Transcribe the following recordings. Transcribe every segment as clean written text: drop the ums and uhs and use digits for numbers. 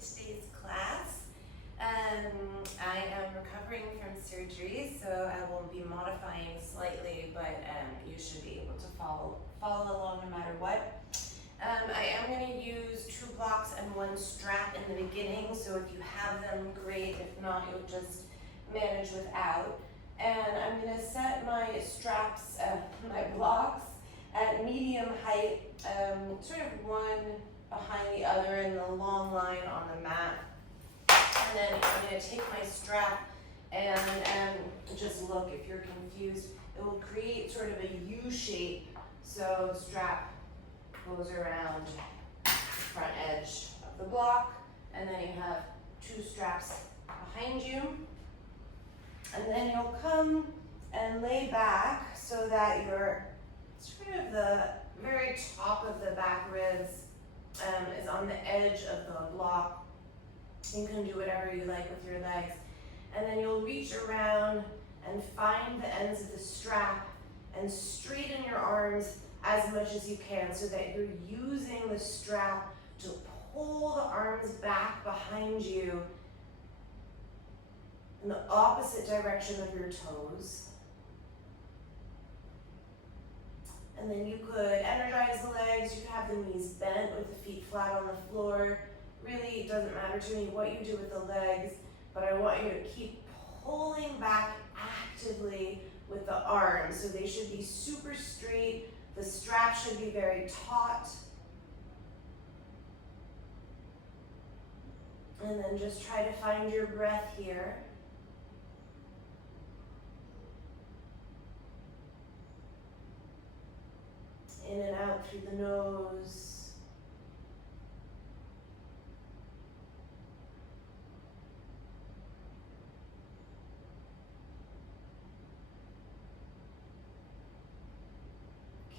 today's class. I am recovering from surgery, so I will be modifying slightly, but you should be able to follow along no matter what. I am going to use 2 blocks and 1 strap in the beginning, so if you have them, great. If not, you'll just manage without. And I'm going to set my straps, my blocks at medium height, sort of one behind the other in the long line on the mat. And then I'm going to take my strap and just look, if you're confused, it will create sort of a U shape. So the strap goes around the front edge of the block, and then you have 2 straps behind you. And then you'll come and lay back so that you're sort of the very top of the back ribs is on the edge of the block. You can do whatever you like with your legs. And then you'll reach around and find the ends of the strap and straighten your arms as much as you can so that you're using the strap to pull the arms back behind you in the opposite direction of your toes. And then you could energize the legs. You could have the knees bent with the feet flat on the floor. Really, it doesn't matter to me what you do with the legs, but I want you to keep pulling back actively with the arms. So they should be super straight. The strap should be very taut. And then just try to find your breath here. In and out through the nose.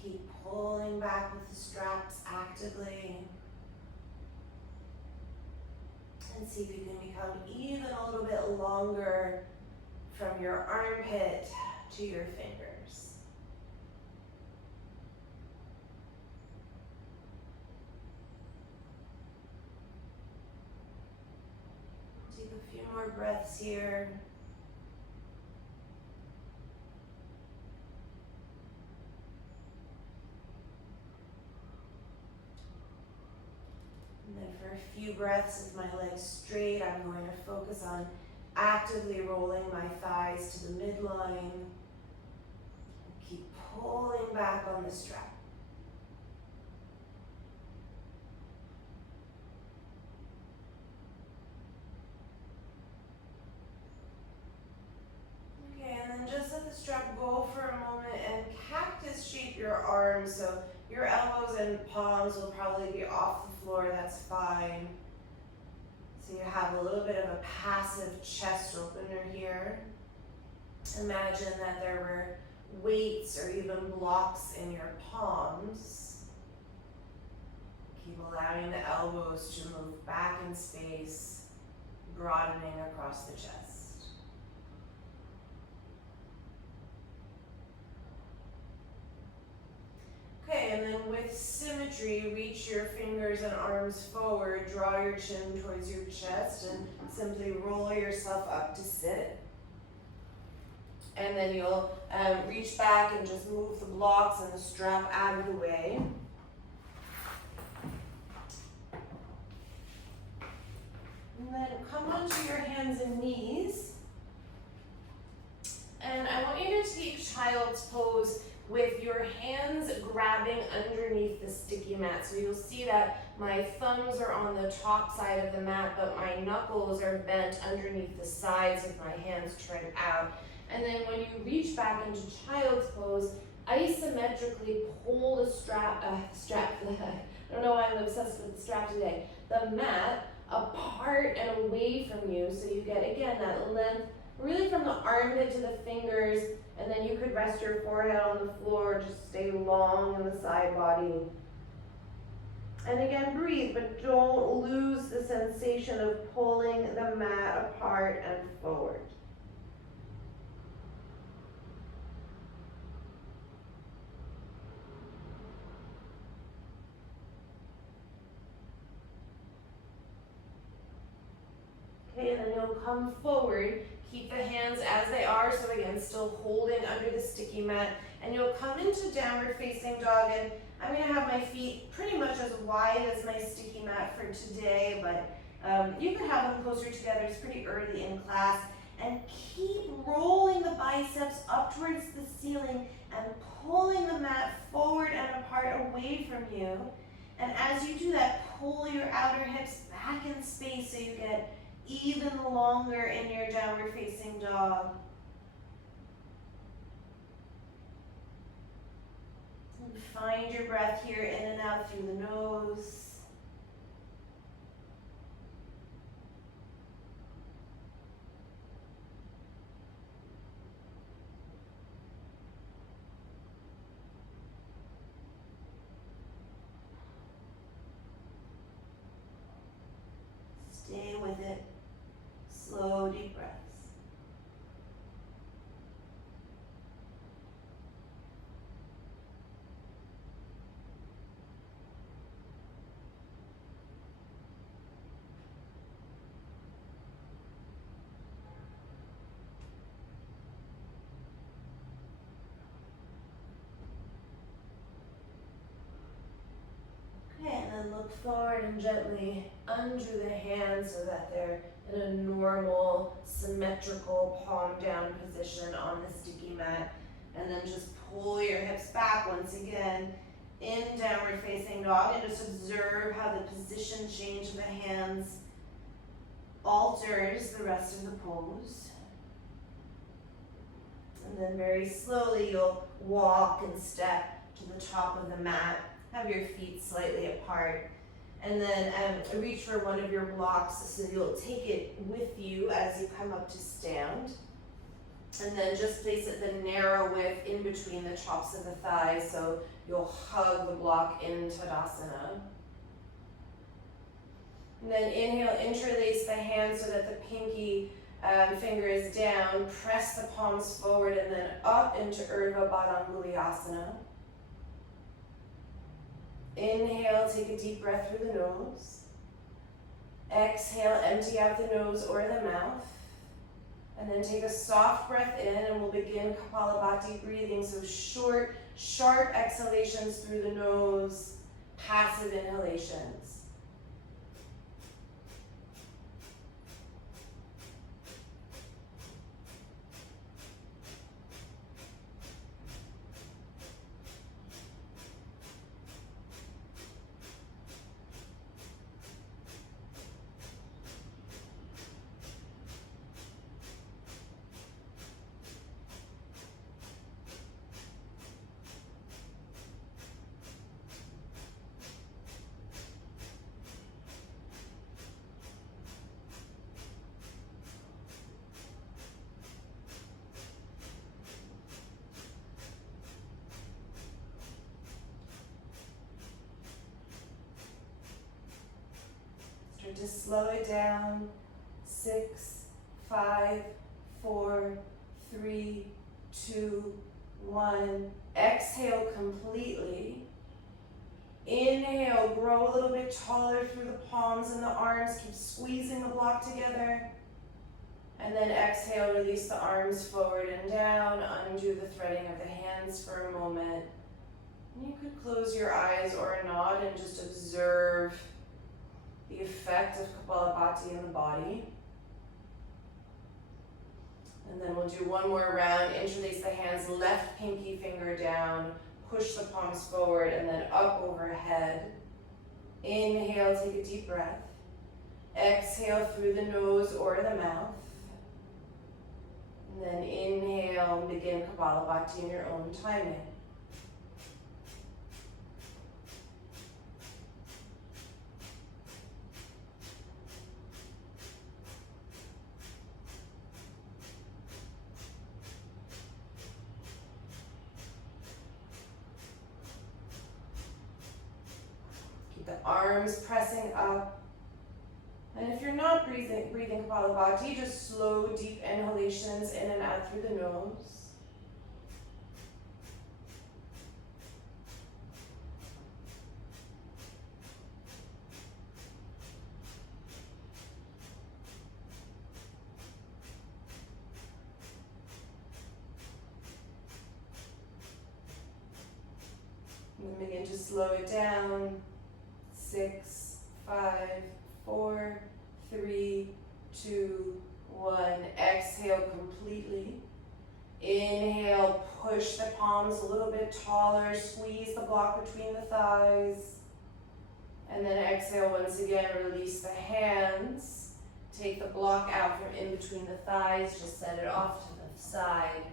Keep pulling back with the straps actively. And see if you can become even a little bit longer from your armpit to your fingers. Take a few more breaths here. And then for a few breaths with my legs straight, I'm going to focus on actively rolling my thighs to the midline. Keep pulling back on the strap. Just let the strap go for a moment and cactus shape your arms. So your elbows and palms will probably be off the floor, that's fine. So you have a little bit of a passive chest opener here. Imagine that there were weights or even blocks in your palms. Keep allowing the elbows to move back in space, broadening across the chest. Okay, and then with symmetry, reach your fingers and arms forward, draw your chin towards your chest, and simply roll yourself up to sit. And then you'll reach back and just move the blocks and the strap out of the way. And then come onto your hands and knees. And I want you to take child's pose with your hands grabbing underneath the sticky mat. So you'll see that my thumbs are on the top side of the mat, but my knuckles are bent underneath the sides with my hands turned out. And then when you reach back into child's pose, isometrically pull the strap, I don't know why I'm obsessed with the strap today, the mat apart and away from you, so you get, again, that length really from the armpit to the fingers, and then you could rest your forehead on the floor, just stay long in the side body. And again, breathe, but don't lose the sensation of pulling the mat apart and forward. Okay, and then you'll come forward. Keep the hands as they are, so again, still holding under the sticky mat. And you'll come into downward facing dog, and I'm gonna have my feet pretty much as wide as my sticky mat for today, but you can have them closer together. It's pretty early in class. And keep rolling the biceps up towards the ceiling and pulling the mat forward and apart away from you. And as you do that, pull your outer hips back in space so you get even longer in your downward facing dog. And find your breath here in and out through the nose. Stay with it. Slow, deep breaths. Okay, and then look forward and gently undo the hands so that they're in a normal, symmetrical palm down position on the sticky mat. And then just pull your hips back once again in downward facing dog, and just observe how the position change of the hands alters the rest of the pose. And then very slowly you'll walk and step to the top of the mat. Have your feet slightly apart. And then reach for one of your blocks so you'll take it with you as you come up to stand. And then just place it the narrow width in between the tops of the thighs, so you'll hug the block in Tadasana. And then inhale, interlace the hands so that the pinky finger is down. Press the palms forward and then up into Urdhva Badanguliasana. Inhale, take a deep breath through the nose. Exhale, empty out the nose or the mouth. And then take a soft breath in, and we'll begin Kapalabhati breathing. So short, sharp exhalations through the nose, passive inhalations. Just slow it down. 6, 5, 4, 3, 2, 1. Exhale completely. Inhale, grow a little bit taller through the palms and the arms. Keep squeezing the block together. And then exhale, release the arms forward and down. Undo the threading of the hands for a moment. And you could close your eyes or nod and just observe the effect of Kapalabhati in the body. And then we'll do one more round. Interlace the hands, left pinky finger down, push the palms forward and then up overhead. Inhale, take a deep breath. Exhale through the nose or the mouth. And then inhale, begin Kapalabhati in your own timing. Arms pressing up. And if you're not breathing Kapalabhati, just slow, deep inhalations in and out through the nose. to slow it down. 6, 5, 4, 3, 2, 1. Exhale completely. Inhale, push the palms a little bit taller, squeeze the block between the thighs. And then exhale once again, release the hands. Take the block out from in between the thighs, just set it off to the side.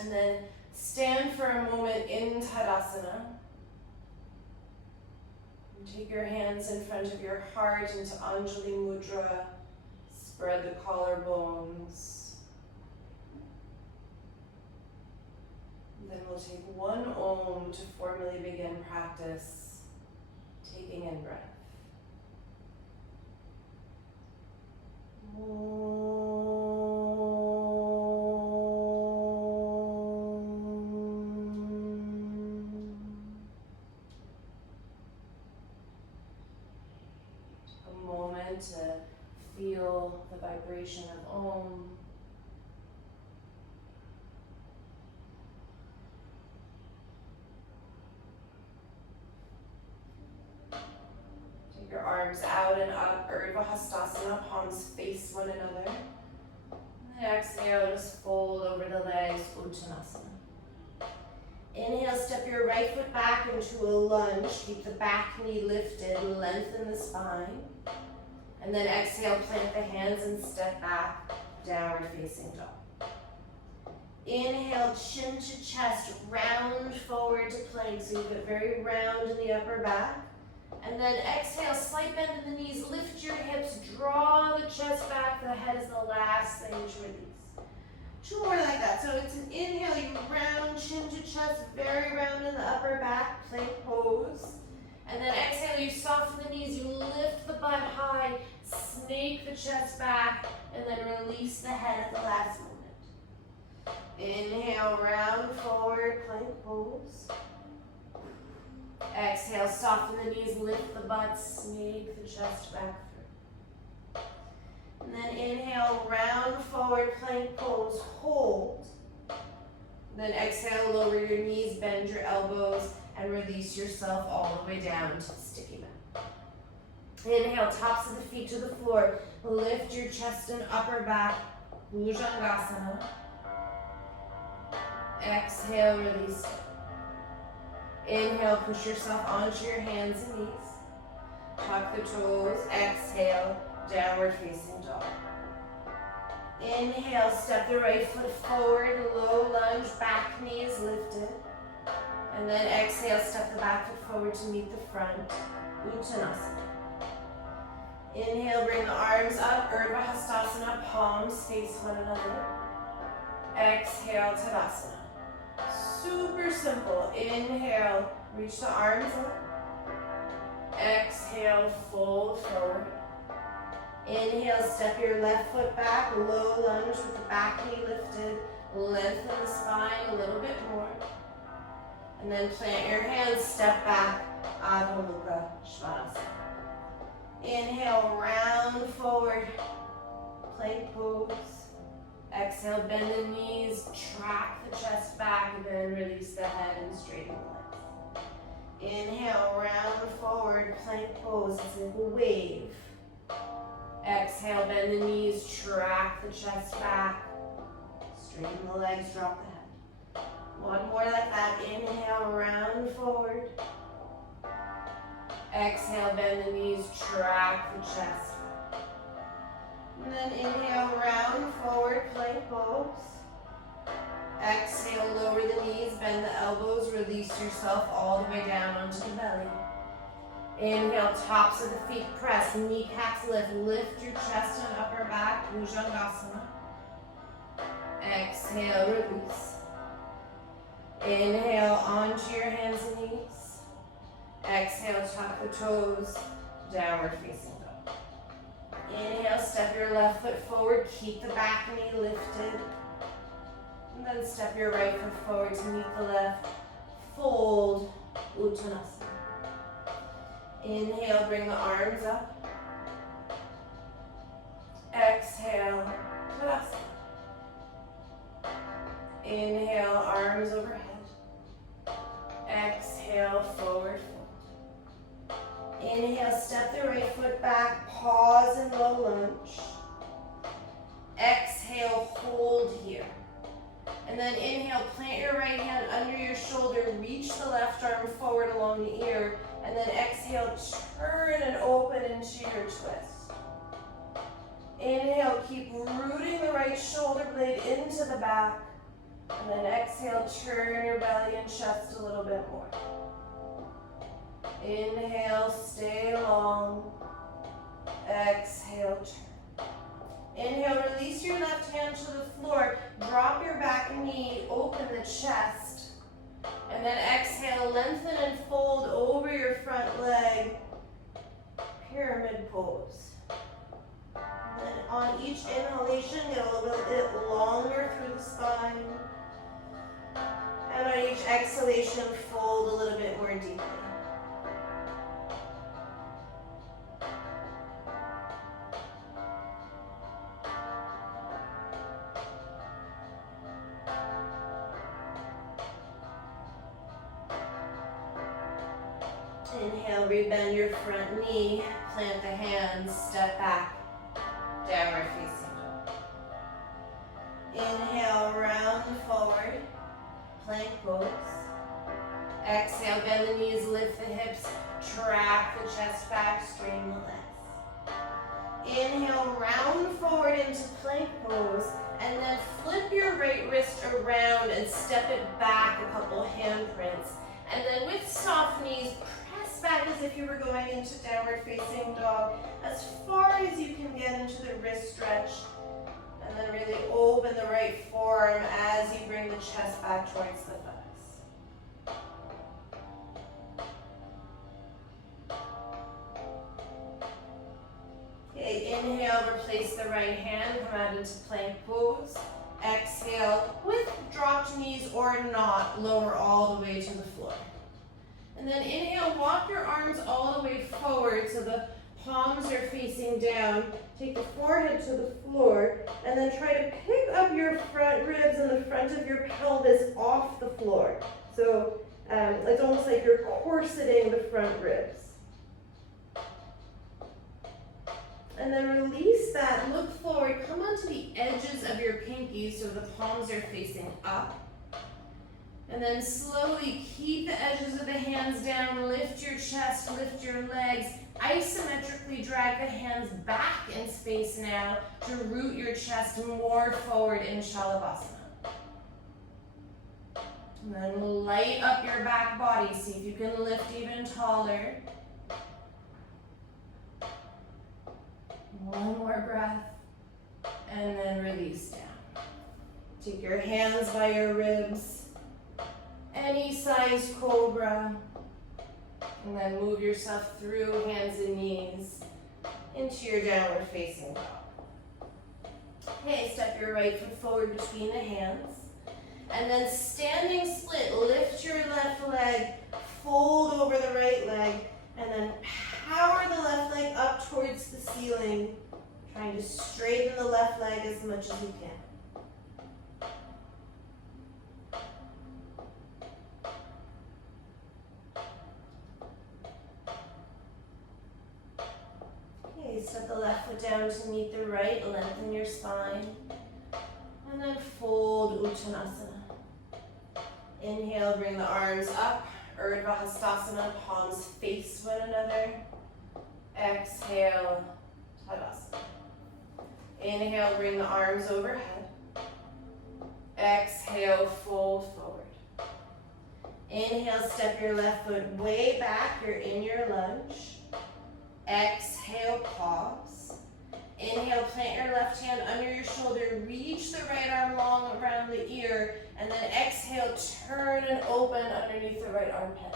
And then stand for a moment in Tadasana. And take your hands in front of your heart into Anjali Mudra. Spread the collarbones. Then we'll take one Om to formally begin practice, taking in breath. A moment to feel the vibration of Om. Your arms out and up, Urdhva Hastasana, palms face one another. And exhale, just fold over the legs, Uttanasana. Inhale, step your right foot back into a lunge. Keep the back knee lifted, lengthen the spine. And then exhale, plant the hands and step back, downward facing dog. Inhale, chin to chest, round forward to plank. So you get very round in the upper back. And then exhale, slight bend in the knees, lift your hips, draw the chest back, the head is the last thing to release. 2 more like that. So it's an inhale, you round chin to chest, very round in the upper back, plank pose. And then exhale, you soften the knees, you lift the butt high, snake the chest back, and then release the head at the last moment. Inhale, round forward, plank pose. Exhale, soften the knees, lift the butt, snake the chest back through. And then inhale, round forward, plank pose, hold. Then exhale, lower your knees, bend your elbows, and release yourself all the way down to the sticky mat. Inhale, tops of the feet to the floor. Lift your chest and upper back, Bhujangasana. Exhale, release it. Inhale, push yourself onto your hands and knees. Tuck the toes. Exhale, downward facing dog. Inhale, step the right foot forward, low lunge, back knee is lifted. And then exhale, step the back foot forward to meet the front, Uttanasana. Inhale, bring the arms up, Urdhva Hastasana, palms face one another. Exhale, Tadasana. Super simple. Inhale, reach the arms up. Exhale, fold forward. Inhale, step your left foot back, low lunge with the back knee lifted. Lengthen the spine a little bit more. And then plant your hands, step back, Adho Mukha Svanasana. Inhale, round forward, plank pose. Exhale, bend the knees, track the chest back, and then release the head and straighten the legs. Inhale, round forward, plank pose, it's like a wave. Exhale, bend the knees, track the chest back, straighten the legs, drop the head. One more like that. Inhale, round forward. Exhale, bend the knees, track the chest. And then inhale, round forward, plank pose. Exhale, lower the knees, bend the elbows, release yourself all the way down onto the belly. Inhale, tops of the feet press, kneecaps lift. Lift your chest and upper back, Bhujangasana. Exhale, release. Inhale, onto your hands and knees. Exhale, tuck the toes, downward facing dog. Inhale, step your left foot forward, keep the back knee lifted. And then step your right foot forward to meet the left. Fold, Uttanasana. Inhale, bring the arms up. Exhale, Tadasana. Inhale, arms overhead. Exhale. Exhale, forward fold. Inhale, step the right foot back, pause and low lunge. Exhale, hold here. And then inhale, plant your right hand under your shoulder, reach the left arm forward along the ear, and then exhale, turn and open into your twist. Inhale, keep rooting the right shoulder blade into the back, and then exhale, turn your belly and chest a little bit more. Inhale, stay long. Exhale, turn. Inhale, release your left hand to the floor. Drop your back knee, open the chest. And then exhale, lengthen and fold over your front leg. Pyramid pose. And then on each inhalation, get a little bit longer through the spine. And on each exhalation, fold a little bit more deeply. Inhale, rebend your front knee, plant the hands, step back, downward facing dog. Inhale, round forward, plank pose. Exhale, bend the knees, lift the hips, track the chest back, straighten the legs. Inhale, round forward into plank pose, and then flip your right wrist around and step it back a couple handprints. And then with soft knees, press back as if you were going into downward facing dog, as far as you can get into the wrist stretch. And then really open the right forearm as you bring the chest back towards the thighs. Okay, inhale, replace the right hand, come out into plank pose. Exhale, with dropped knees or not, lower all the way to the floor. And then inhale, walk your arms all the way forward so the palms are facing down. Take the forehead to the floor, and then try to pick up your front ribs and the front of your pelvis off the floor. So it's almost like you're corseting the front ribs. And then release that, look forward, come onto the edges of your pinkies so the palms are facing up. And then slowly keep the edges of the hands down, lift your chest, lift your legs, isometrically drag the hands back in space now to root your chest more forward in Shalabhasana. And then light up your back body, see if you can lift even taller. One more breath, and then release down. Take your hands by your ribs, any size cobra, and then move yourself through hands and knees into your downward facing dog. Okay, step your right foot forward between the hands, and then standing split, lift your left leg, fold over the right leg, and then power the left leg up towards the ceiling, trying to straighten the left leg as much as you can. Okay, step the left foot down to meet the right, lengthen your spine, and then fold Uttanasana. Inhale, bring the arms up, Urdhva Hastasana, palms face one another. Exhale, Tadasana. Inhale, bring the arms overhead. Exhale, fold forward. Inhale, step your left foot way back, you're in your lunge. Exhale, pause. Inhale, plant your left hand under your shoulder, reach the right arm long around the ear, and then exhale, turn and open underneath the right armpit.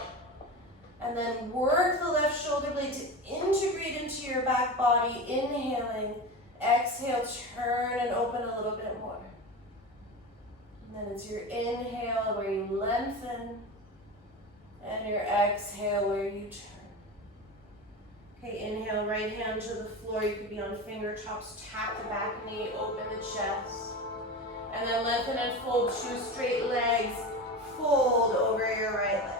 And then work the left shoulder blade to integrate into your back body, inhaling. Exhale, turn and open a little bit more. And then it's your inhale where you lengthen, and your exhale where you turn. Okay, inhale, right hand to the floor. You could be on fingertips, tap the back knee, open the chest. And then lengthen and fold, two straight legs, fold over your right leg.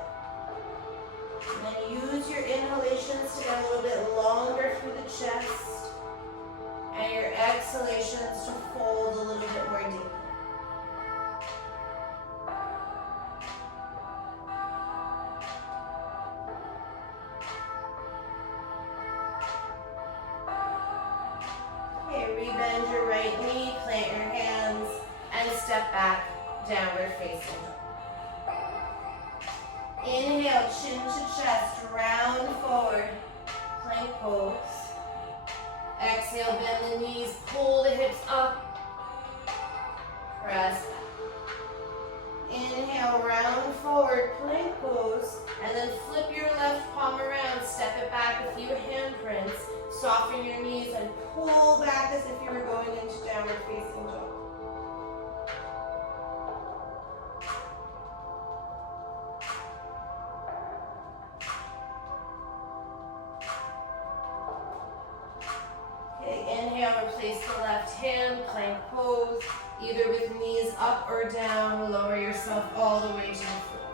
And then use your inhalations to get a little bit longer through the chest. And your exhalations to fold a little bit more deeply. Okay, rebend your right knee, plant your hands, and step back, downward facing dog. Inhale, chin to chest, round forward, plank pose. Exhale, bend the knees, pull the hips up, press back. Inhale, round forward, plank pose, and then flip your left palm around, step it back a few handprints, soften your knees and pull back as if you were going into downward facing dog. Inhale, replace the left hand, plank pose, either with knees up or down, lower yourself all the way to the floor.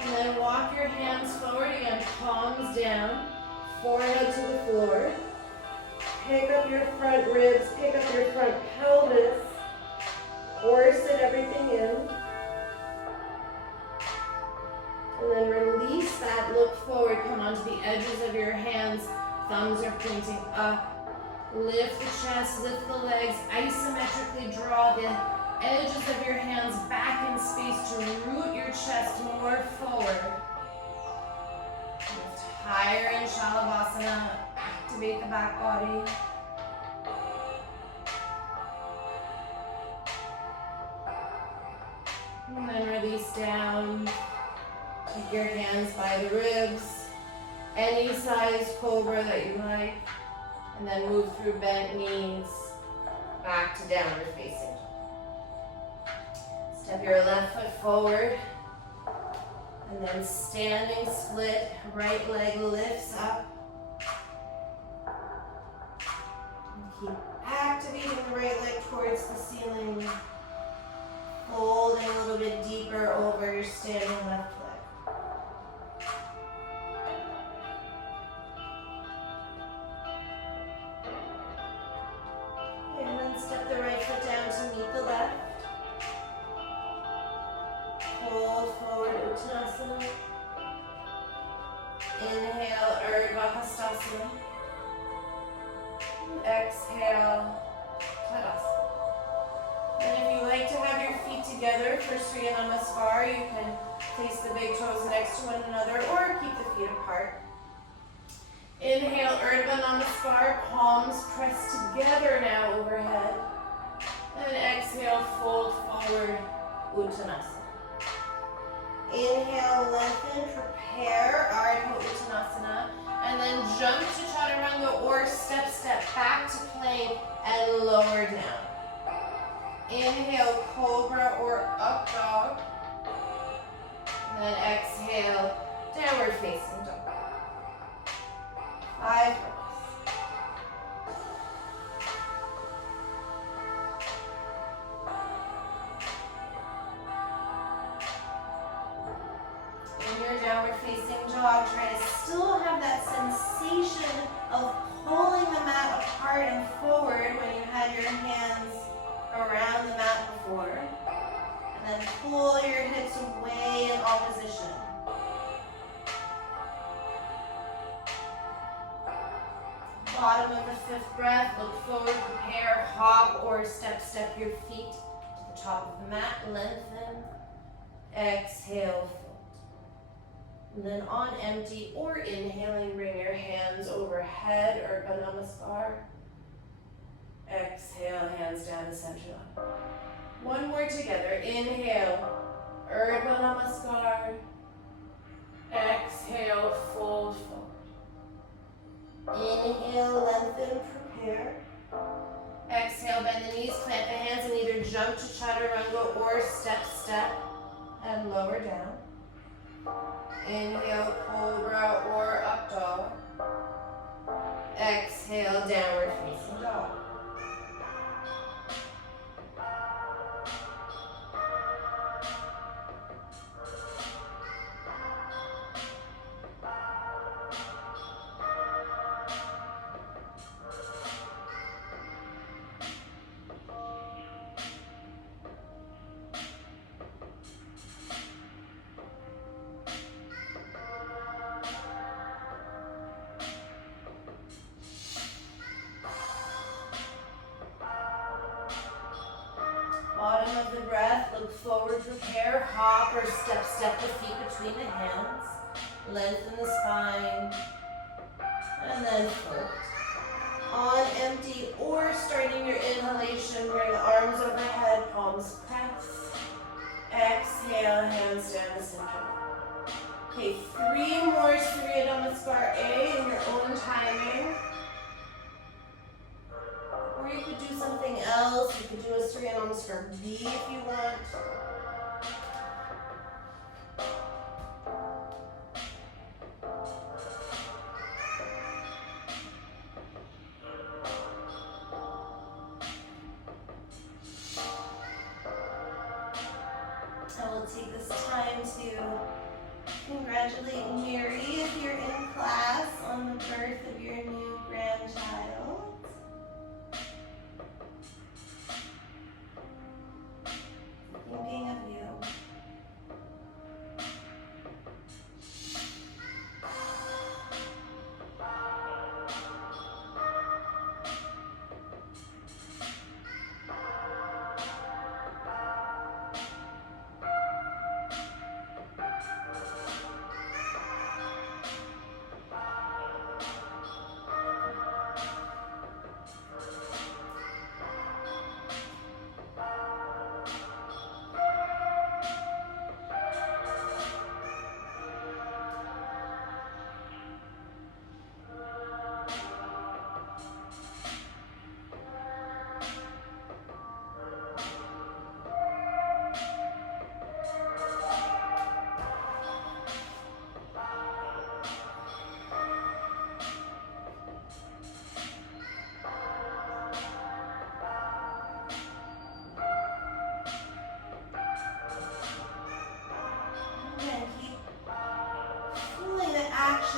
And then walk your hands forward again, palms down, forehead to the floor. Pick up your front ribs, pick up your front pelvis, or sit everything in. And then release that, look forward, come onto the edges of your hands, thumbs are pointing up. Lift the chest, lift the legs, isometrically draw the edges of your hands back in space to root your chest more forward. Lift higher in Shalabhasana, activate the back body. And then release down. Take your hands by the ribs, any size cobra that you like. And then move through bent knees, back to downward facing. Step your left foot forward, and then standing split, right leg lifts up. And keep activating the right leg towards the ceiling, folding a little bit deeper over your standing left leg. Step the right foot down to meet the left. Fold forward, Uttanasana. Inhale, Urdhva Hastasana. Exhale, Tadasana. And if you like to have your feet together for Surya Namaskar, you can place the big toes next to one another or keep the feet apart. Inhale, Urdhva Namaskar, palms pressed together now overhead. And exhale, fold forward, Uttanasana. Inhale, lengthen, prepare, Ardha Uttanasana. And then jump to Chaturanga or step back to plank and lower down. Inhale, Cobra or Up Dog. And then exhale, Downward Facing Dog. 5 breaths. In your downward facing dog, try to still have that sensation of pulling the mat apart and forward when you had your hands around the mat before. And then pull your hips away in opposition. Bottom of the 5th breath, look forward, prepare, hop or step your feet to the top of the mat, lengthen, exhale, fold. And then on empty or inhaling, bring your hands overhead, Urdhva Namaskar. Exhale, hands down to center line. One more together, inhale, Urdhva Namaskar. Exhale, fold forward. Inhale, lengthen, prepare. Exhale, bend the knees, plant the hands, and either jump to Chaturanga or step, and lower down. Inhale, Cobra or Up Dog. Exhale, Downward Facing Dog. forward repair, hop or step the feet between the hands, lengthen the spine, and then float. On empty or starting your inhalation, bring arms overhead, palms press. Exhale, hands down the center. Okay, 3 more Surya Namaskar A in your own timing. Or you could do something else. You could do a Surya Namaskar B if you want. I will take this time to congratulate Mary if you're in class on the birth of your new grandchild. Thinking of you.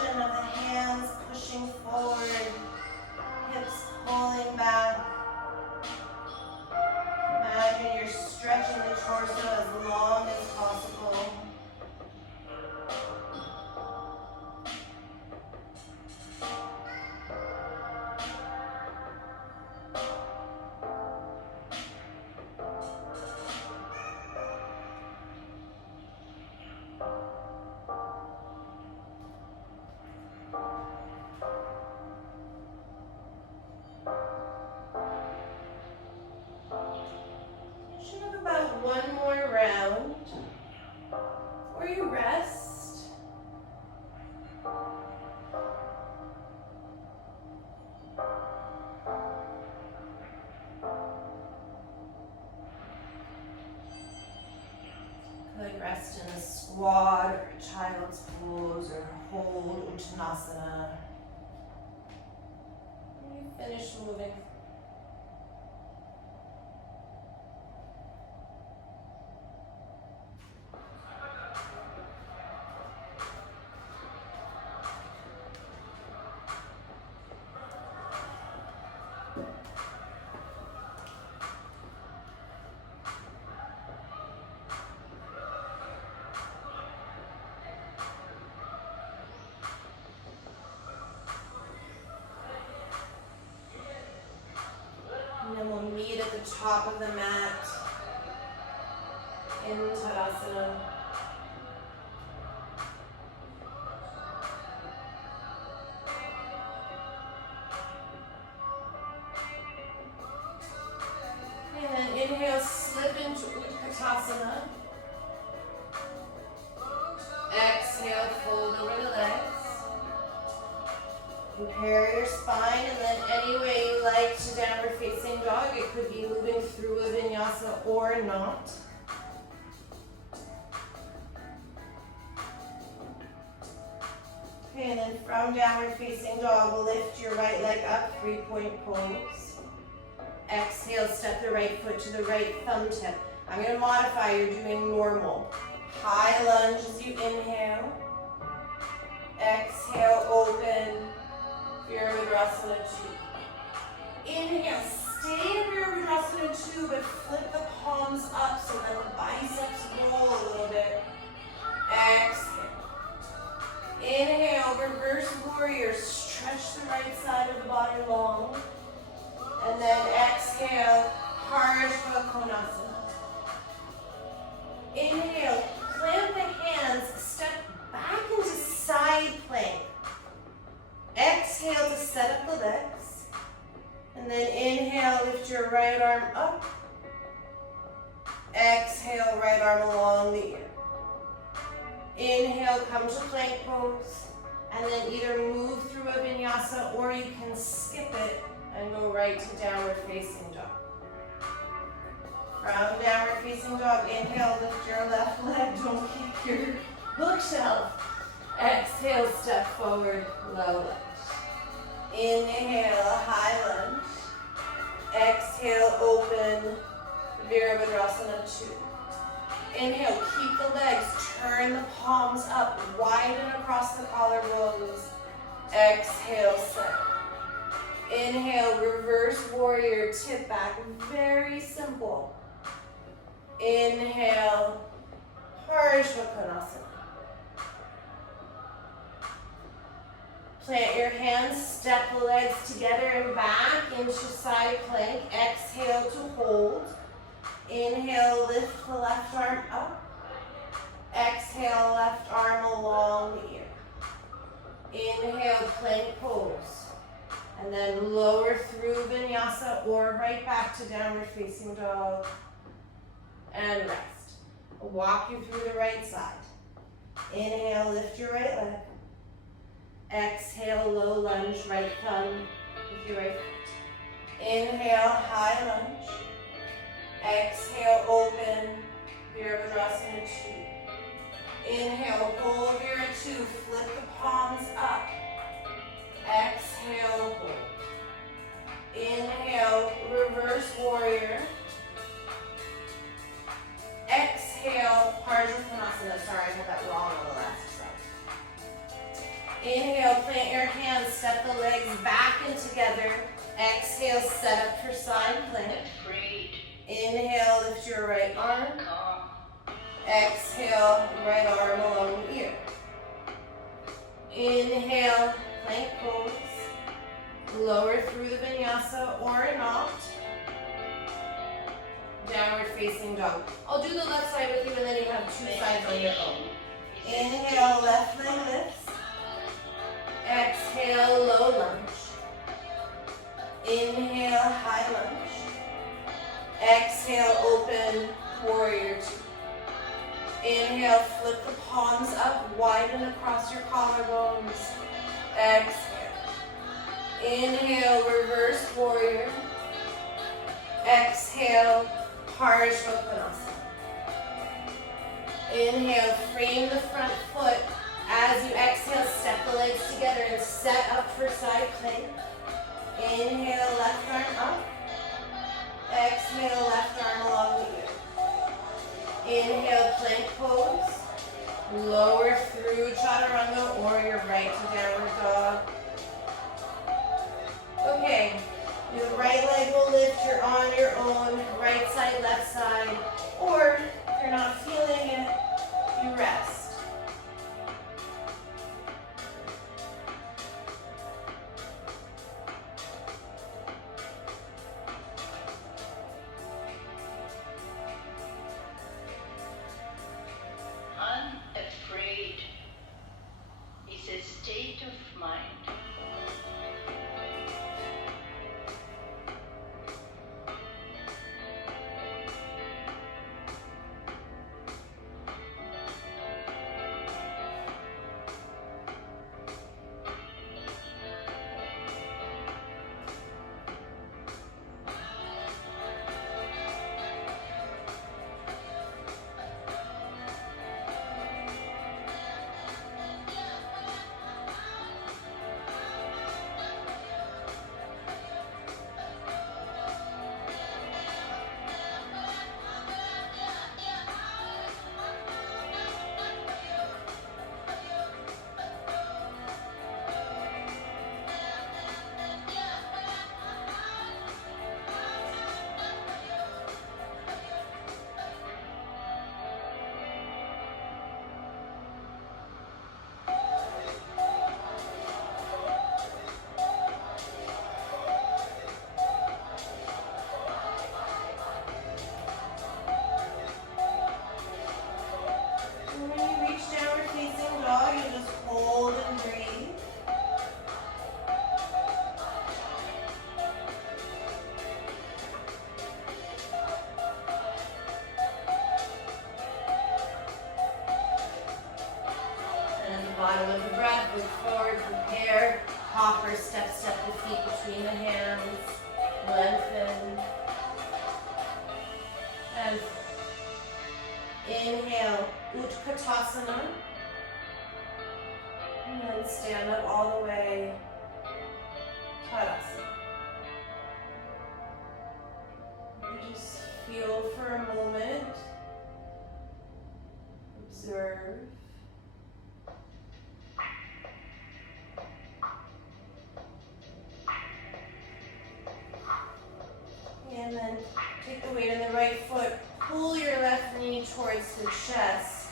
Of the hands pushing forward, hips pulling back. Imagine you're stretching the torso as long as possible. One more round, or you rest. Good, rest in a squat or a child's pose or hold Uttanasana. When you finish moving. And then we'll meet at the top of the mat in Tadasana. And then inhale, slip into Utkatasana. Exhale, fold over the legs. Prepare your spine, and then any way you like to downward facing dog. It could be moving through a vinyasa or not. Okay, and then from downward facing dog, we'll lift your right leg up, 3-point pose. Exhale, step the right foot to the right thumb tip. I'm going to modify, you're doing normal. High lunge as you inhale. Exhale, open. Virabhadrasana 2. Inhale, stay in Virabhadrasana 2, but flip the palms up so that the biceps roll a little bit. Exhale. Inhale, reverse warrior. Stretch the right side of the body long. And then exhale, Parshva Konasana. Inhale, plant the hands, step back into side plank. Exhale to set up the legs. And then inhale, lift your right arm up. Exhale, right arm along the ear. Inhale, come to plank pose. And then either move through a vinyasa or you can skip it and go right to downward facing dog. From downward facing dog, inhale, lift your left leg, don't kick your bookshelf. Exhale, step forward, low lunge. Inhale, high lunge. Exhale, open, Virabhadrasana 2. Inhale, keep the legs, turn the palms up, widen across the collarbones. Exhale, set. Inhale, reverse warrior, tip back, very simple. Inhale, Parishvakonasana. Plant your hands, step the legs together and back into side plank. Exhale to hold. Inhale, lift the left arm up. Exhale, left arm along the ear. Inhale, plank pose. And then lower through vinyasa or right back to downward facing dog. And rest. I'll walk you through the right side. Inhale, lift your right leg. Exhale, low lunge, right thumb with your right foot. Inhale, high lunge. Exhale, open, Virabhadrasana 2. Inhale, hold Vira 2, flip the palms up. Exhale, hold. Inhale, reverse warrior. Exhale, Parishvakonasana. Sorry, I got that wrong on the last side. Inhale, plant your hands, step the legs back and together. Exhale, set up for side plank. Inhale, lift your right arm. Exhale, right arm along the ear. Inhale, plank pose. Lower through the vinyasa or not. Downward facing dog. I'll do the left side with you and then you have two sides on your own. Inhale, left leg lifts. Exhale, low lunge. Inhale, high lunge. Exhale, open, warrior 2. Inhale, flip the palms up, widen across your collarbones. Exhale. Inhale, reverse warrior. Exhale, Parishvakonasana. Inhale, frame the front foot. As you exhale, step the legs together and set up for side plank. Inhale, left arm up. Exhale, left arm along the ear. Inhale, plank pose. Lower through chaturanga or your right to downward dog. Okay, your right leg will lift, you're on your own, right side, left side, or if you're not feeling it, you rest. Unafraid is a state of mind. step the feet between the hands, lengthen, and inhale, Utkatasana, and then stand up all the way, Tadasana. Just feel for a moment, observe. And then take the weight in the right foot, pull your left knee towards the chest,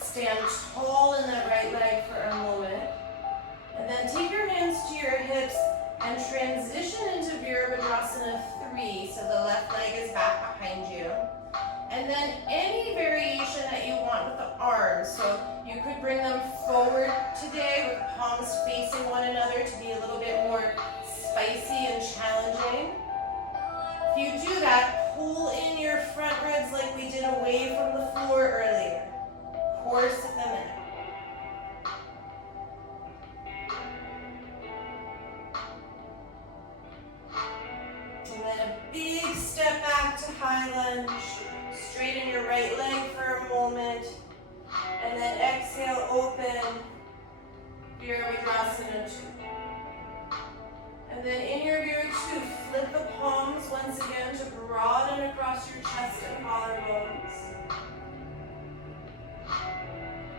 stand tall in that right leg for a moment, and then take your hands to your hips and transition into Virabhadrasana 3, so the left leg is back behind you. And then any variation that you want with the arms, so you could bring them forward today with the palms facing one another to be a little bit more spicy and challenging. If you do that, pull in your front ribs like we did away from the floor earlier. Corset them in. And then a big step back to high lunge. Straighten your right leg for a moment. And then exhale, open. Virabhadrasana 2. And then in your Vira 2, flip the palms once again to broaden across your chest and collarbones.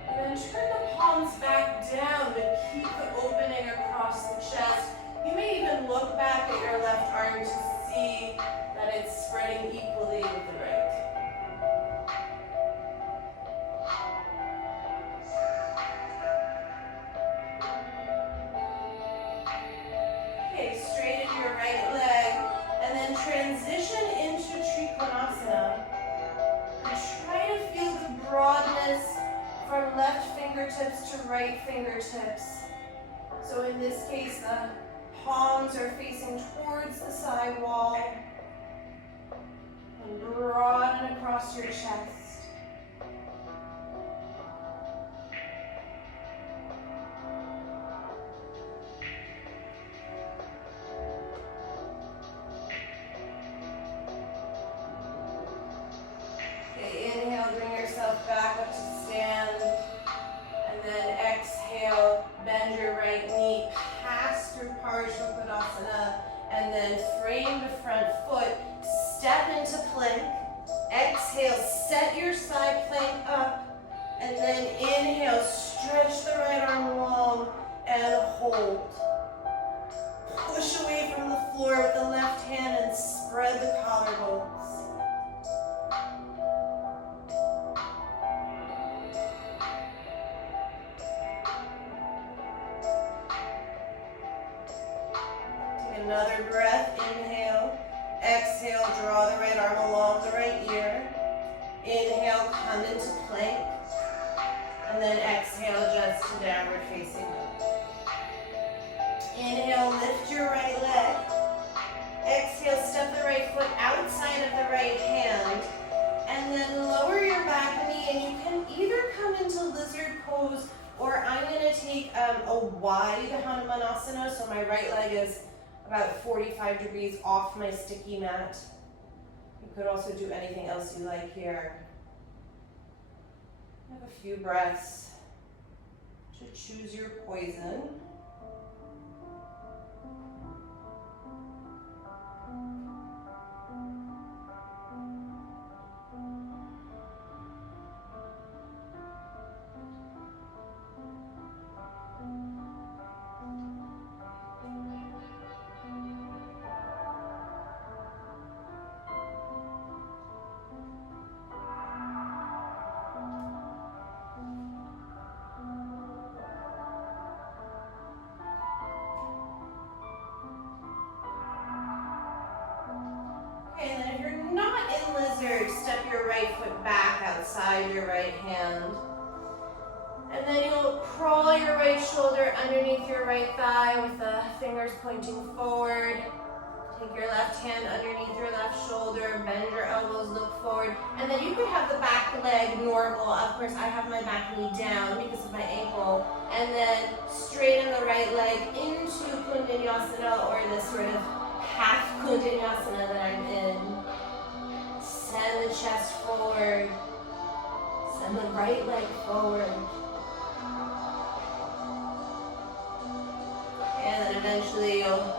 And then turn the palms back down to keep the opening across the chest. You may even look back at your left arm to see that it's spreading equally with the right. Straighten your right leg, and then transition into Trikonasana. And try to feel the broadness from left fingertips to right fingertips. So in this case, the palms are facing towards the side wall. And broaden across your chest. Back up to stand, and then exhale, bend your right knee past your Parshvakonasana, and then frame the front foot, step into plank, exhale, set your side plank up, and then inhale, stretch the right arm long, and hold. Push away from the floor with the left hand and spread the collarbones. Another breath, inhale, exhale, draw the right arm along the right ear. Inhale, come into plank, and then exhale, adjust to downward facing dog. Inhale, lift your right leg. Exhale, step the right foot outside of the right hand, and then lower your back knee, and you can either come into lizard pose, or I'm going to take a wide Hanumanasana, so my right leg is about 45 degrees off my sticky mat. You could also do anything else you like here. Have a few breaths to choose your poison. Step your right foot back outside your right hand. And then you'll crawl your right shoulder underneath your right thigh with the fingers pointing forward. Take your left hand underneath your left shoulder, bend your elbows, look forward, and then you could have the back leg normal. Of course, I have my back knee down because of my ankle, and then straighten the right leg into Kundalini or this sort of half Kundalini that I'm in. Send the chest forward. Send the right leg forward. And then eventually you'll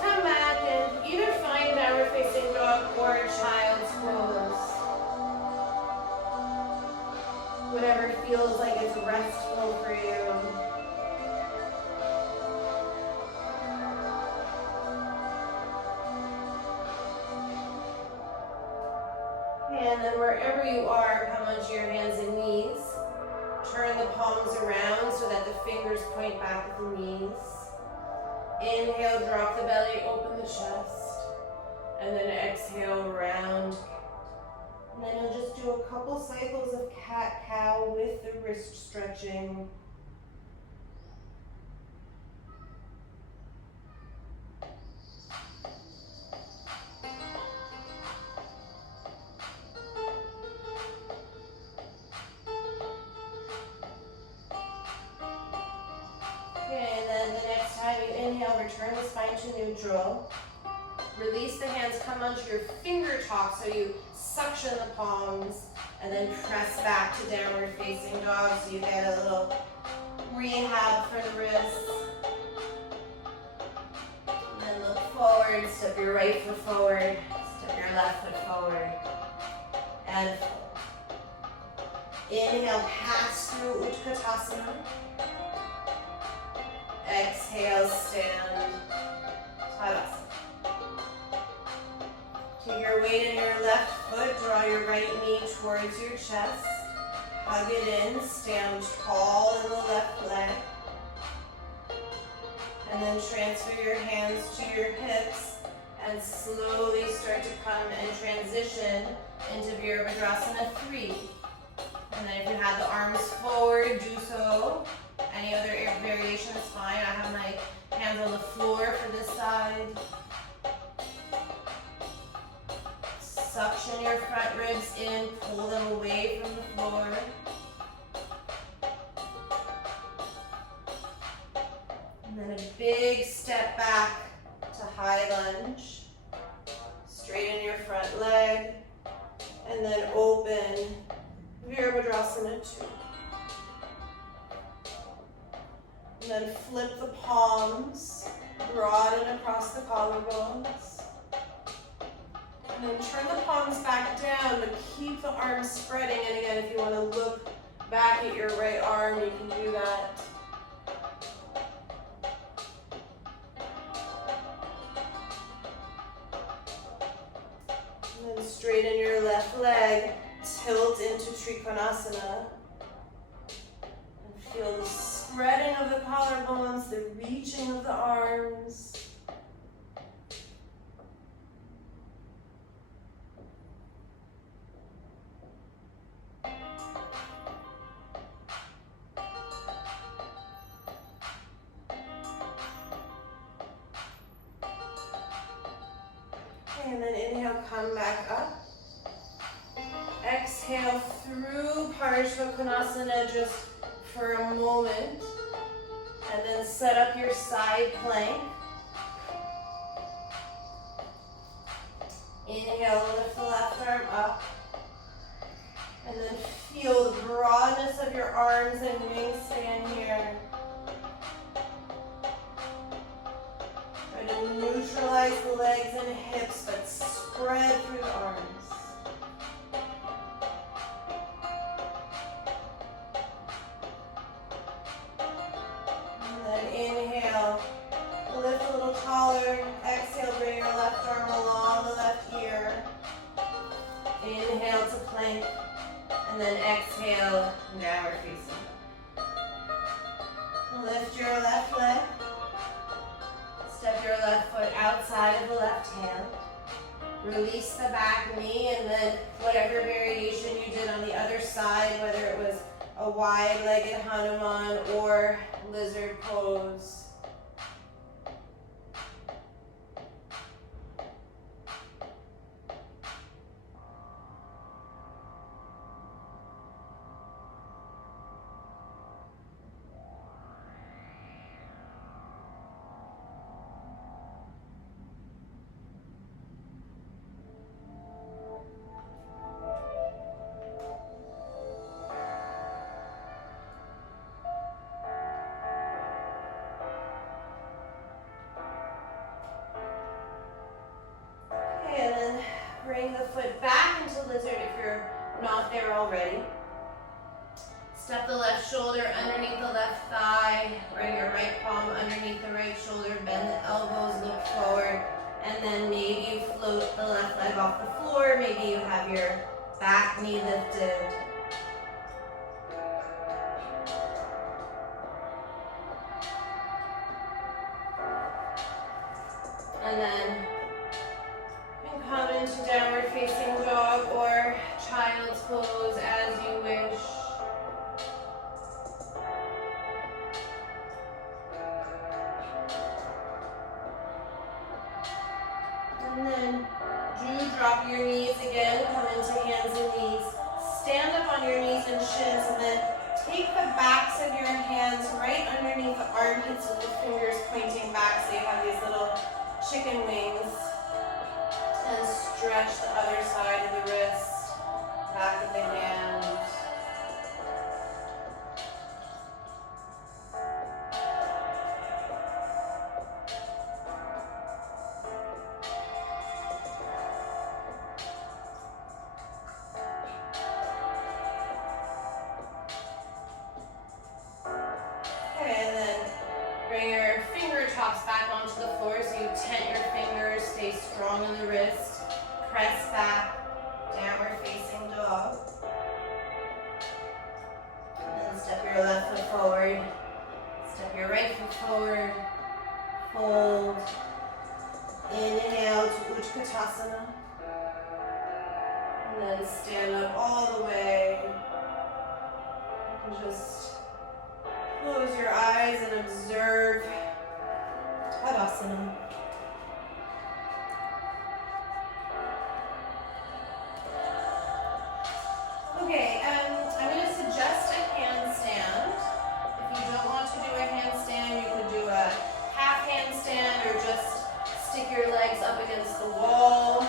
come back and either find downward facing dog or child's pose. Whatever feels like it's restful for you. And then wherever you are, come onto your hands and knees. Turn the palms around so that the fingers point back at the knees. Inhale, drop the belly, open the chest. And then exhale, round. And then you'll just do a couple cycles of cat-cow with the wrist stretching. Return the spine to neutral. Release the hands, come onto your finger tops, so you suction the palms and then press back to downward facing dog so you get a little rehab for the wrists. And then look forward, step your right foot forward, step your left foot forward, and inhale, pass through Utkatasana. Exhale, stand, Tadasana. Take your weight in your left foot, draw your right knee towards your chest. Hug it in, stand tall in the left leg. And then transfer your hands to your hips and slowly start to come and transition into Virabhadrasana 3. And then if you have the arms forward, do so. Any other variation is fine. I have my hands on the floor for this side. Suction your front ribs in, pull them away from the floor. And then a big step back to high lunge. Straighten your front leg. And then open Virabhadrasana 2. And then flip the palms, broaden across the collarbones. And then turn the palms back down, but keep the arms spreading. And again, if you want to look back at your right arm, you can do that. And then straighten your left leg, tilt into Trikonasana. And feel the spreading of the collarbones, the reaching of the arms. And then inhale, come back up. Exhale through Parishva Konasana just for a moment. And then set up your side plank. Inhale, lift the left arm up. And then feel the broadness of your arms and wingspan here. Try to neutralize the legs and hips, but spread through the arms. And then inhale, lift a little taller. Exhale, bring your left arm along the left ear. Inhale to plank. And then exhale, downward facing. Lift your left leg. Step your left foot outside of the left hand. Release the back knee, and then whatever variation you did on the other side, whether it was a wide-legged Hanuman or lizard pose. foot back into lizard if you're not there already. Step the left shoulder underneath the left thigh. Bring your right palm underneath the right shoulder. Bend the elbows, look forward. And then maybe you float the left leg off the floor. Maybe you have your back knee lifted. And then you can come into downward facing dog or child's pose as you wish. And then do drop your knees again, come into hands and knees. Stand up on your knees and shins, and then take the backs of your hands right underneath the armpits with the fingers pointing back so you have these little chicken wings. And stretch the other side of the wrist, back of the hand. Strong in the wrist, press back, downward facing dog. And then step your left foot forward, step your right foot forward, fold, inhale to Utkatasana, and then stand up all the way, and just close your eyes and observe Tadasana. Okay, I'm going to suggest a handstand. If you don't want to do a handstand, you could do a half handstand or just stick your legs up against the wall.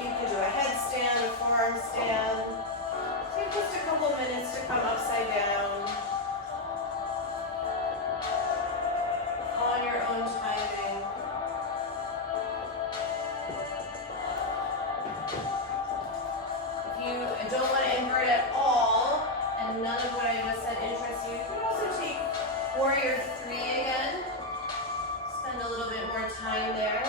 You could do a headstand, a forearm stand. Take just a couple minutes to come upside down on your own timing. If you don't want to invert at all, and none of what I just said interests you, you can also take Warrior 3 again. Spend a little bit more time there.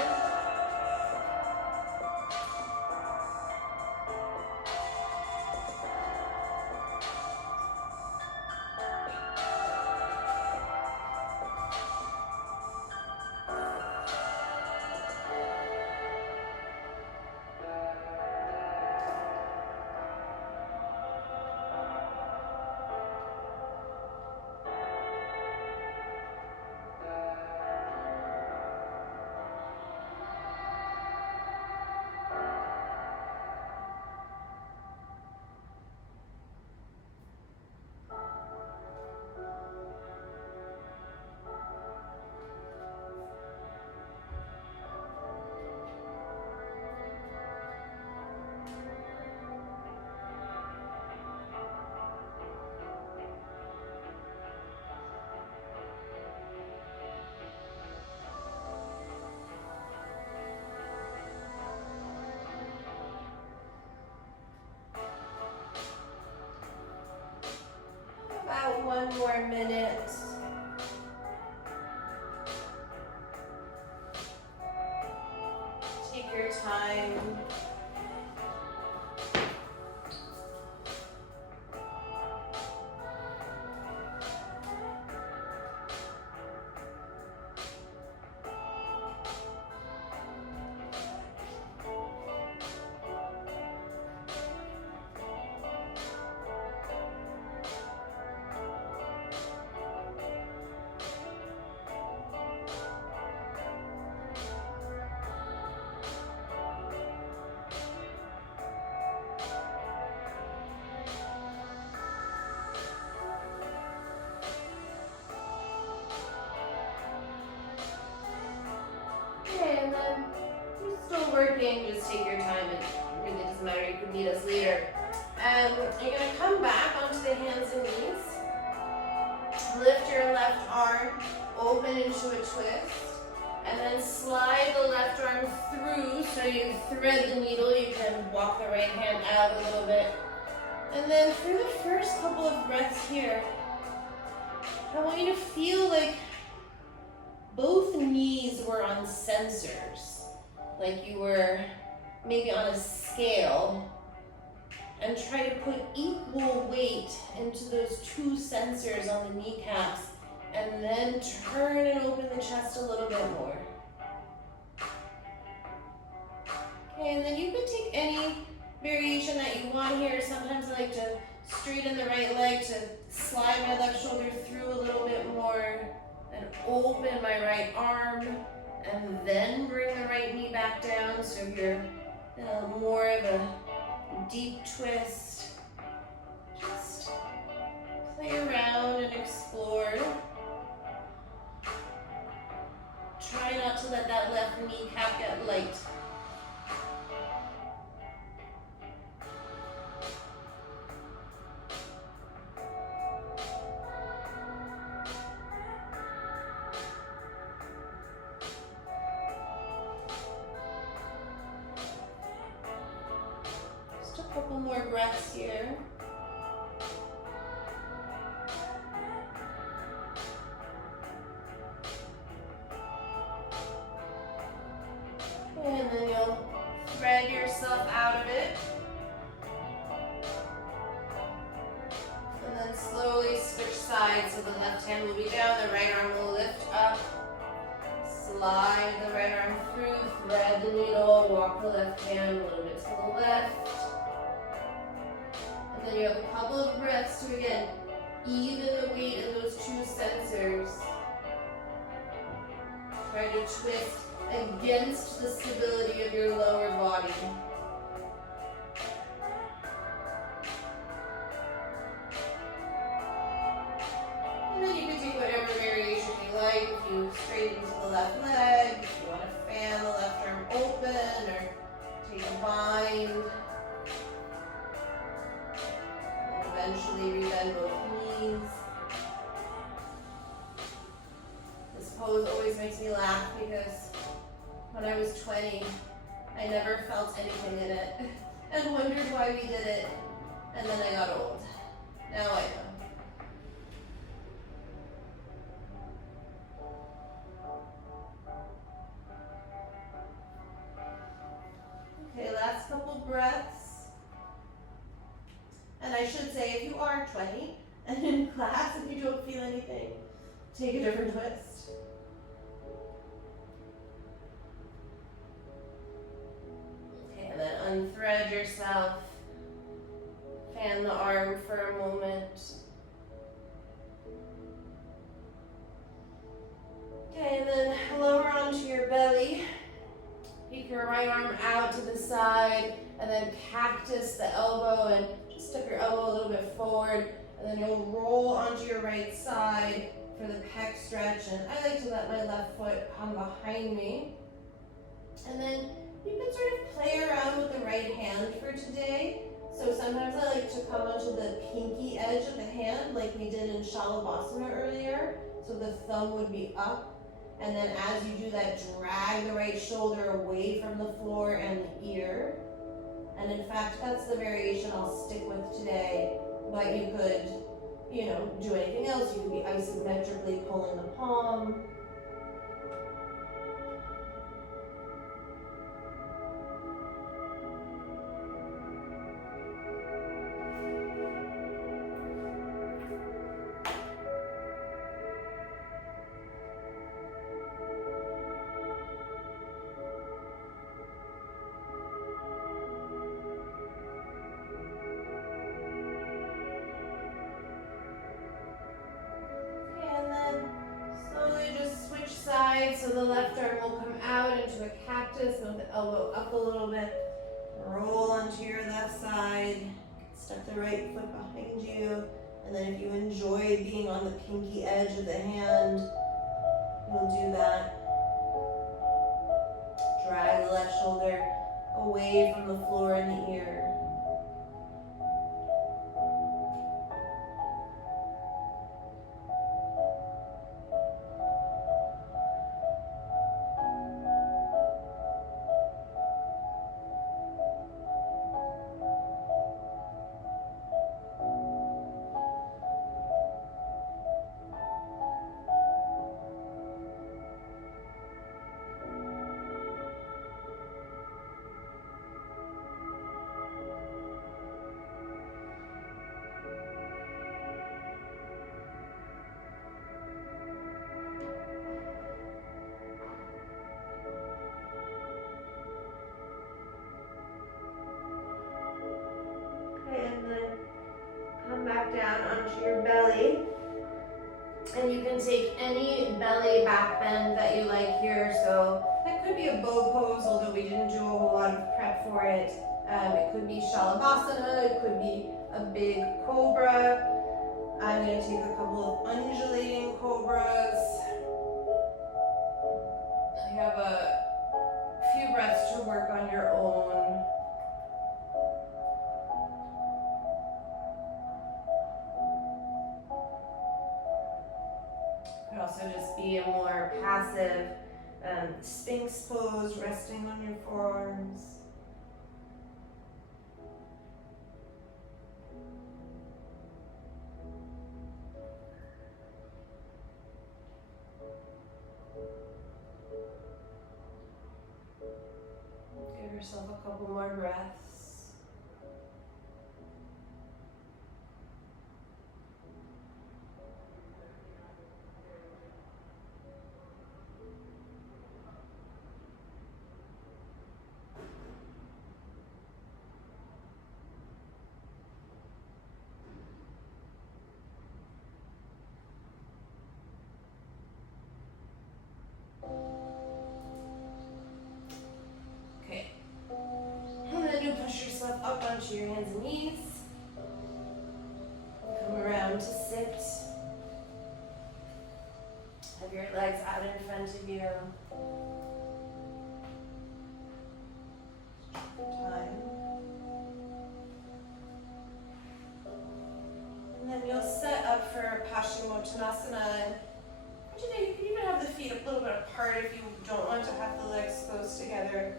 About one more minute. Take your time. And then if you're still working, just take your time. It really doesn't matter. You can meet us later. You're going to come back onto the hands and knees. Lift your left arm, open into a twist, and then slide the left arm through through, so you thread the needle, you can walk the right hand out a little bit. And then for the first couple of breaths here, I want you to feel like both knees were on sensors, like you were maybe on a scale, and try to put equal weight into those two sensors on the kneecaps, and then turn and open the chest a little bit more. Okay, and then you can take any variation that you want here. Sometimes I like to straighten the right leg to slide my left shoulder through a little bit more, and open my right arm, and then bring the right knee back down. So you're in a more of a deep twist. Just play around and explore. Try not to let that left kneecap get light. Couple more breaths here. And then you'll thread yourself out of it. And then slowly switch sides, so the left hand will be down, the right arm will lift up. Slide the right arm through, thread the needle, walk the left hand a little bit to the left. And then you have a couple of breaths to, again, even the weight in those two sensors. Try to twist against the stability of your lower body. And then you can take whatever variation you like. If you straighten to the left leg, if you want to fan the left arm open, or take a bind. Eventually rebend both knees. This pose always makes me laugh because when I was 20, I never felt anything in it and wondered why we did it. And then I got old. Now I know. Okay, last couple breaths. And I should say, if you are 20 and in class and you don't feel anything, take a different twist. Okay, and then unthread yourself. Fan the arm for a moment. Okay, and then lower onto your belly. Take your right arm out to the side, and then cactus the elbow, and just step your elbow a little bit forward, and then you'll roll onto your right side for the pec stretch. And I like to let my left foot come behind me. And then you can sort of play around with the right hand for today. So sometimes I like to come onto the pinky edge of the hand like we did in Shalabhasana earlier. So the thumb would be up. And then as you do that, drag the right shoulder away from the floor and the ear. And in fact, that's the variation I'll stick with today. But you could, do anything else. You could be isometrically pulling the palm. So the left arm will come out into a cactus, move the elbow up a little bit, roll onto your left side, step the right foot behind you, and then if you enjoy being on the pinky edge of the hand, you'll do that. Drag the left shoulder away from the floor and the ear. And you can take any belly back bend that you like here. So that could be a bow pose, although we didn't do a whole lot of prep for it. It could be Shalabhasana, it could be a big cobra. I'm going to take a couple of undulating cobras. You have a few breaths to work on your own. Could also just be a more passive Sphinx pose, resting on your forearms. Give yourself a couple more breaths. Okay. And then you push yourself up onto your hands and knees. Come around to sit. Have your legs out in front of you. Time. And then you'll set up for Paschimottanasana. You can even have the feet a little bit apart if you don't want to have the legs close together.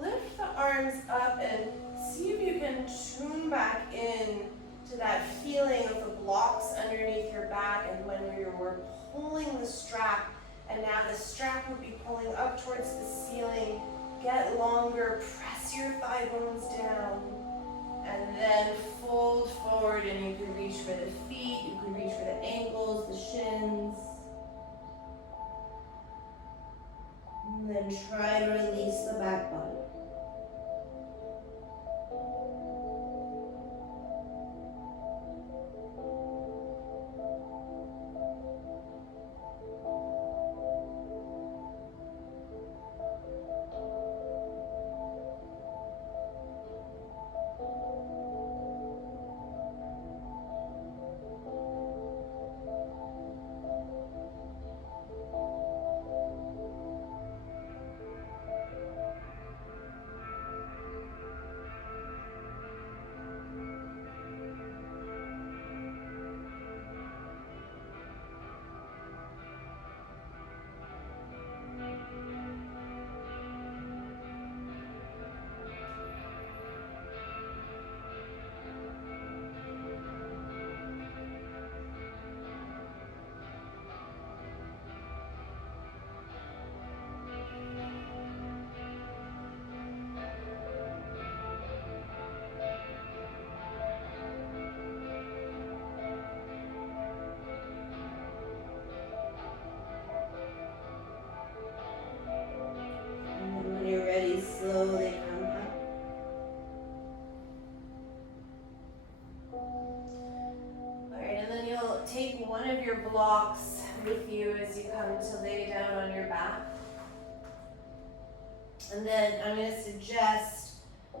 Lift the arms up and see if you can tune back in to that feeling of the blocks underneath your back and when you were pulling the strap, and now the strap would be pulling up towards the ceiling. Get longer, press your thigh bones down, and then fold forward, and you can reach for the feet, you can reach for the ankles, the shins. And then try to release the back body. Slowly come up. Alright, and then you'll take one of your blocks with you as you come to lay down on your back. And then I'm going to suggest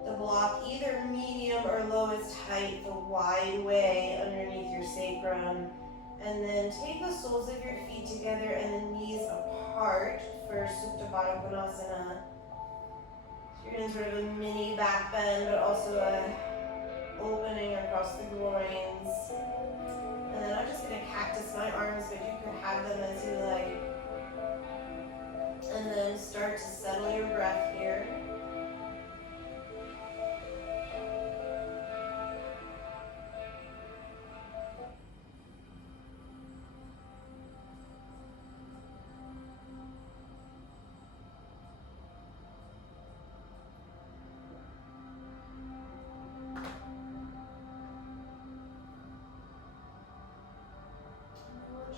the block either medium or lowest height, the wide way underneath your sacrum. And then take the soles of your feet together and the knees apart for Supta Baddha Konasana. You're in sort of a mini back bend, but also a opening across the groins. And then I'm just going to cactus my arms, but you could have them as you like. And then start to settle your breath here.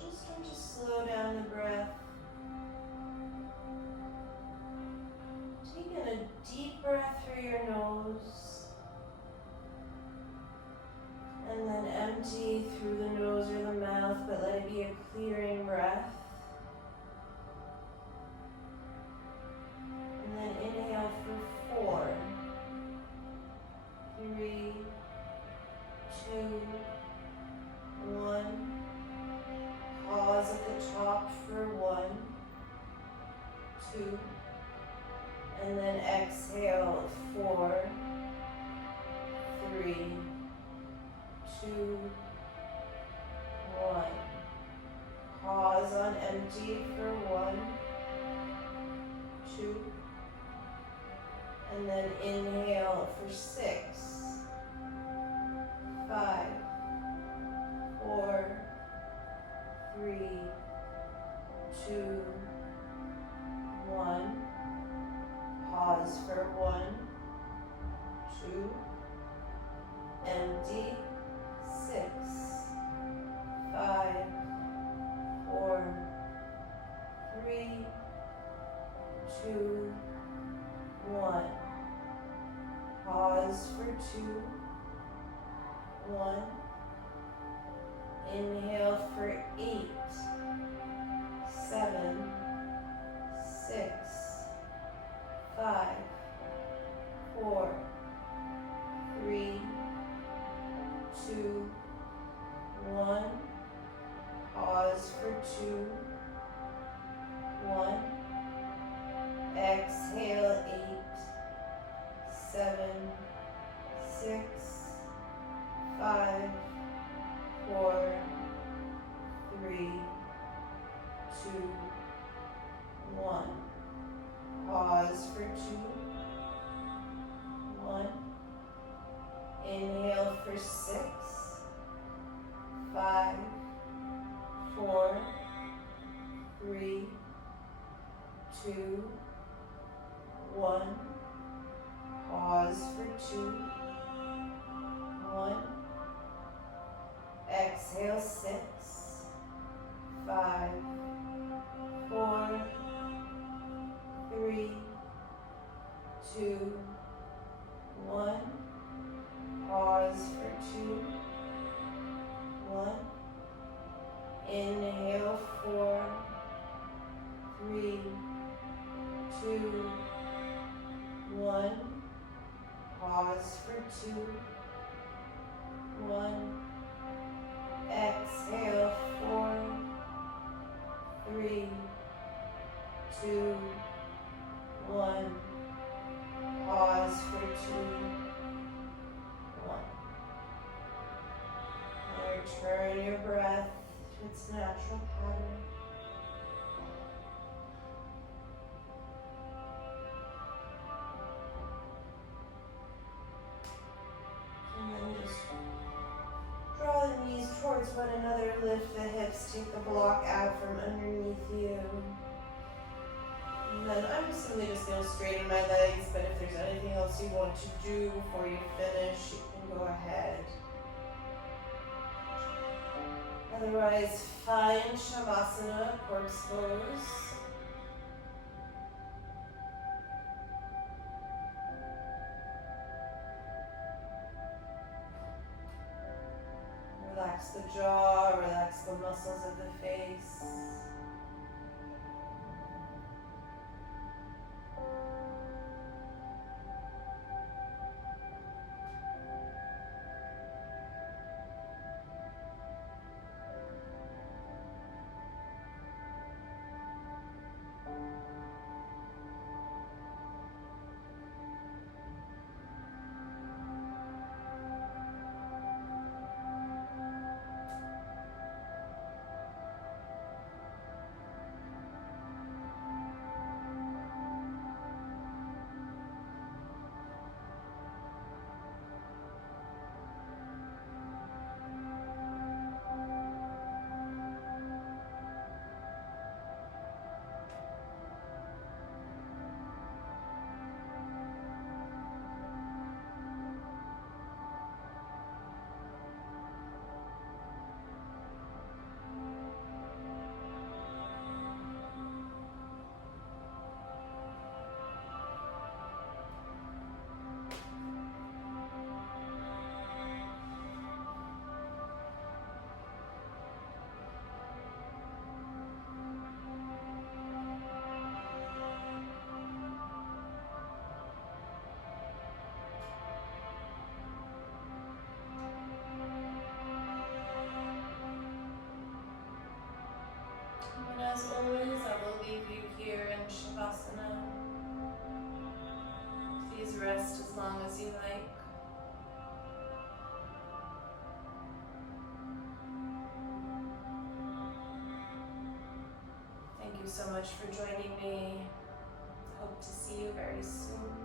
Just trying to slow down the breath. be a clearing breath. And then inhale for 4, 3, 2, 1. Pause at the top for 1, 2. And then exhale 4, 3, 2, 1. Pause on empty for 1, 2. And then inhale for 6, 5, 4, 3, 2, 1. Pause for 1, 2. Empty. 6, 5, 4, 3, 2, 1. Pause for 2, 1. Inhale for 8, 7, 6, 5, 4, 3, 2, 1. Pause for 2, 1. Exhale 8, 7, 6, 5, 4, 3, 2, 1. Pause for 2, 1. Inhale for 6, 5, 4, 3, 2, 1. Pause for 2, 1. Exhale 6, 5, 4, 3, 2, 1. Pause for 2, 1. Inhale 4, 3, 2, 1. Pause for 2, 1. Exhale 4, 3, 2, 1. Pause for 2, 1. And return your breath to its natural pattern. And then just draw the knees towards one another, lift the hips, take the block out from underneath you. And then I'm simply just going to straighten my legs, but if there's anything else you want to do before you finish, you can go ahead. Otherwise, find Shavasana, corpse pose. Relax the jaw, relax the muscles of the face. rest as long as you like. Thank you so much for joining me. Hope to see you very soon.